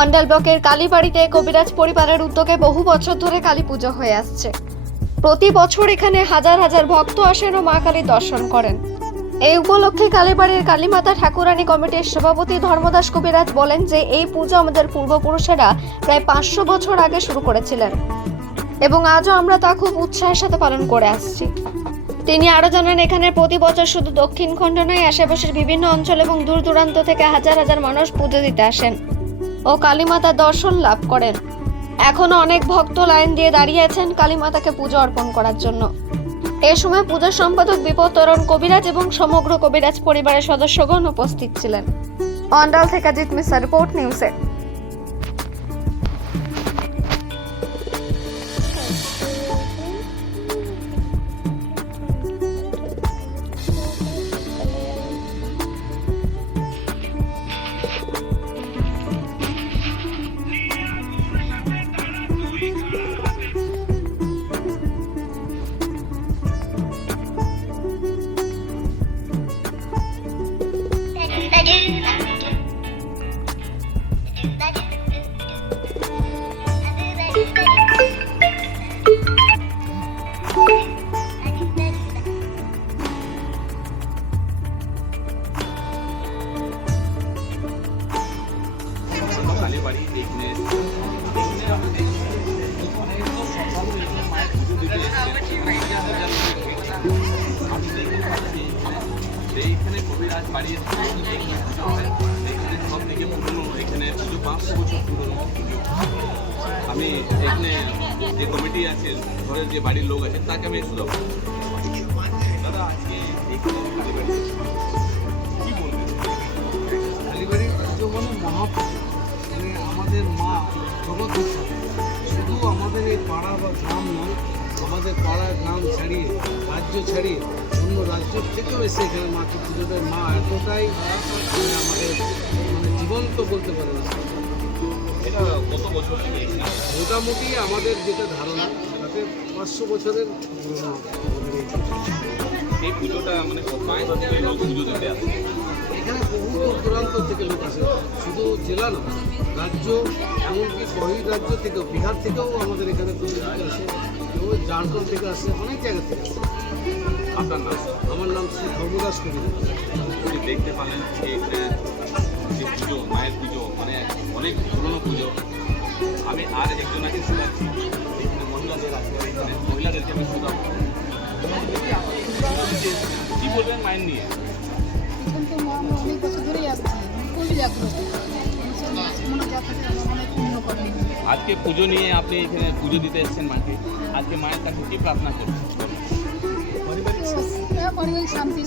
অন্ডাল ব্লকের কালীবাড়িতে কবিরাজ পরিবারের উদ্যোগে বহু বছর ধরে কালী পুজো হয়ে আসছে। প্রতি বছর এখানে হাজার হাজার ভক্ত আসেন ও মা কালীর দর্শন করেন। এই উপলক্ষে কালীবাড়ির কালীমাতা ঠাকুরানী কমিটির সভাপতি ধর্মদাস কবিরাজ বলেন যে, এই পুজো আমাদের পূর্বপুরুষেরা প্রায় পাঁচশো বছর আগে শুরু করেছিলেন এবং আজও আমরা তা খুব উৎসাহের সাথে পালন করে আসছি। তিনি আরও জানান, এখানে প্রতি বছর শুধু দক্ষিণ খণ্ড নয় আশেপাশের বিভিন্ন অঞ্চল এবং দূর দূরান্ত থেকে হাজার হাজার মানুষ পুজো দিতে আসেন ও কালীমাতার দর্শন লাভ করেন। এখনও অনেক ভক্ত লাইন দিয়ে দাঁড়িয়ে আছেন কালীমাতাকে পুজো অর্পণ করার জন্য। এ সময় পূজা সম্পাদক বিপদ তরণ কবিরাজ এবং সমগ্র কবিরাজ পরিবারের সদস্যগণ উপস্থিত ছিলেন। অন্ডাল থেকে জিত মিশ্রা রিপোর্ট, নিউজে। কালীবাড়ি এইখানে এইখানে কবিরাজ বাড়ি এখানে সব থেকে পুরনো এখানে আমি এখানে যে কমিটি আছে, ঘরের যে বাড়ির লোক আছে, তাকে আমি শুধু জগৎ শুধু আমাদের এই পাড়া বা গ্রাম নয় আমাদের পাড়া গ্রাম ছাড়িয়ে রাজ্য ছাড়িয়ে অন্য রাজ্য থেকেও এসে এখানে মাকে পুজো দেয় মা এতটাই মানে আমাদের মানে জীবন্ত বলতে পারে মোটামুটি আমাদের যেটা ধারণা তাতে পাঁচশো বছরের পুরনো এই পুজোটা মানে লোক পুজো দিতে আসে? এখানে বহু দূর দূরান্ত থেকে লোক আসে। শুধু জেলা না রাজ্য এমনকি বহি রাজ্য থেকেও বিহার থেকেও আমাদের এখানে পুজো দিতে আসে। কেউ ঝাড়খণ্ড থেকে আসে অনেক জায়গা থেকে আসে। আপনার নাম? আমার নাম শ্রী ধর্মদাস আপনি দেখতে পারেন যে পুজো মায়ের পুজো মানে অনেক পুরনো পুজো। আমি আর একজন আছে বলবেন মায়ের নিয়ে। আজকে পুজো নিয়ে আপনি এখানে পুজো দিতে এসেছেন মাকে। আজকে মায়ের কাছে কি প্রার্থনা করবেন? শান্তি